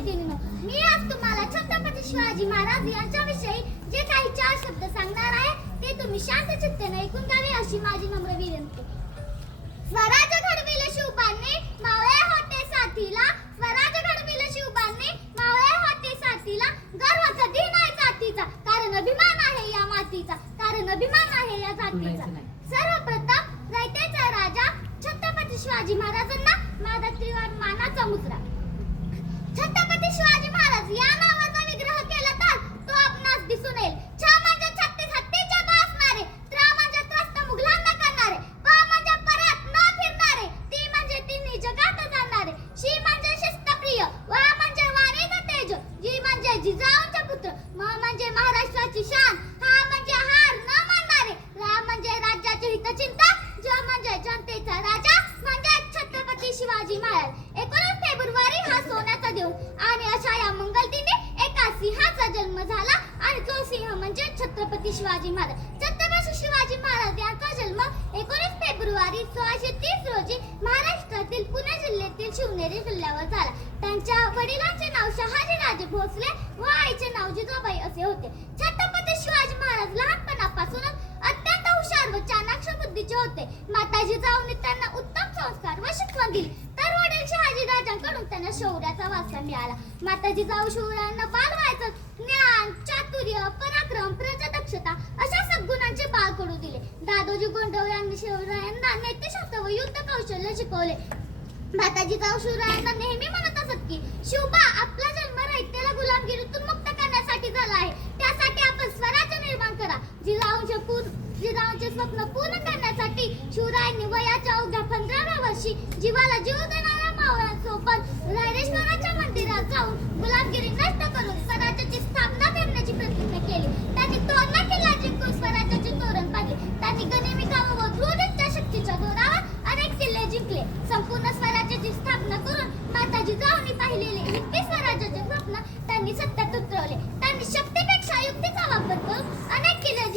मैत्रिणींनो, मी आज तुम्हाला छत्रपती शिवाजी महाराज यांच्याविषयी जे काही 4 शब्द सांगणार आहे ते तुम्ही शांत चित्ताने ऐकून घ्यावे अशी माझी नम्र विनंती. स्वराज्य घडविले शिवबांनी, मावळे होते साथीला. स्वराज्य घडविले शिवबांनी, मावळे होते साथीला. गर्व कधी नाही जातीचा, कारण अभिमान आहे या मातीचा, कारण अभिमान आहे या जातीचा. सर्वप्रथम रयतेचा राजा छत्रपती शिवाजी महाराजांना माझा त्रिवार मानाचा मुद्रा. छत्रपती शिवाजी महाराज या नावाचा विग्रह केला तर तो आपणास दिसून येईल. छ म्हणजे 36 हत्तीचे बळ असणारे, त्र म्हणजे त्रस्त मुघलांना करणारे, प म्हणजे परत न फिरणारे, ती म्हणजे तिन्ही जगात जाणारे, शी म्हणजे शिस्तप्रिय, वा म्हणजे वाणीचा तेज, जी म्हणजे जिजाऊंचे पुत्र, म म्हणजे महाराष्ट्राची शान, हा म्हणजे हार न मानणारे, रा म्हणजे राज्याचे हितचिंतक, ज म्हणजे जनतेचा राजा म्हणजे छत्रपती शिवाजी महाराज. 19 फेब्रुवारी हा सोन्याचा दिवस आणि अशा या मंगलदिनी एका सिंहाचा जन्म झाला आणि तो सिंह म्हणजे छत्रपती शिवाजी महाराज. छत्रपती शिवाजी महाराज यांचा जन्म 19 फेब्रुवारी 1630 रोजी महाराष्ट्रातील पुणे जिल्ह्यातील शिवनेरी किल्ल्यावर झाला. त्यांच्या वडिलांचे नाव शहाजी राजे भोसले व आईचे नाव जिजाबाई असे होते. छत्रपती शिवाजी महाराज लहानपणापासूनच अत्यंत हुशार व चाणाक्ष बुद्धीचे होते. माता जिजाऊंनी त्यांना उत्तम संस्कार व शिकवण दिली, तर वडील शहाजी राजांकडून त्यांना शौर्याचा वारसा मिळाला. माता जिजाऊ शिवरायांना बालवयातच ज्ञान, चातुर्य, पराक्रम, प्रजादक्षता अशा सद्गुणांचे बाळकडू दिले. दादोजी गोंडवे यांनी शिवरायांना नीतिशास्त्र व युद्ध कौशल्य शिकवले. माता जिजाऊ शिवरायांना नेहमी म्हणत असत की शिवबा, आपला जन्म रयतेला गुलामगिरीतून मुक्त करण्यासाठी झाला आहे, त्यासाठी आपण स्वराज्य निर्माण करा. जिजाऊंचे स्वप्न पूर्ण करण्यासाठी शिवरायांनी वयाच्या अवघ्या 15व्या वर्षी जीवाला जीव देणाऱ्या मावळ्यांसोबत रायरेश्वराच्या मंदिरात जाऊन गुलामगिरी नष्ट करून स्वराज्याची स्थापना करण्याची प्रतिज्ञा केली. त्यांनी तोरणा किल्ला जिंकून स्वराज्याचे तोरण पाडले. त्यांनी गनिमी कामं व दृढ इच्छाशक्तीच्या जोरावर अनेक किल्ले जिंकले. संपूर्ण स्वराज्याची स्थापना करून माता जिजाऊंनी पाहिलेले हिंदवी स्वराज्याचे स्वप्न त्यांनी सत्यात उतरवले. त्यांनी शक्तीपेक्षा युक्तीचा वापर करून अनेक किल्ले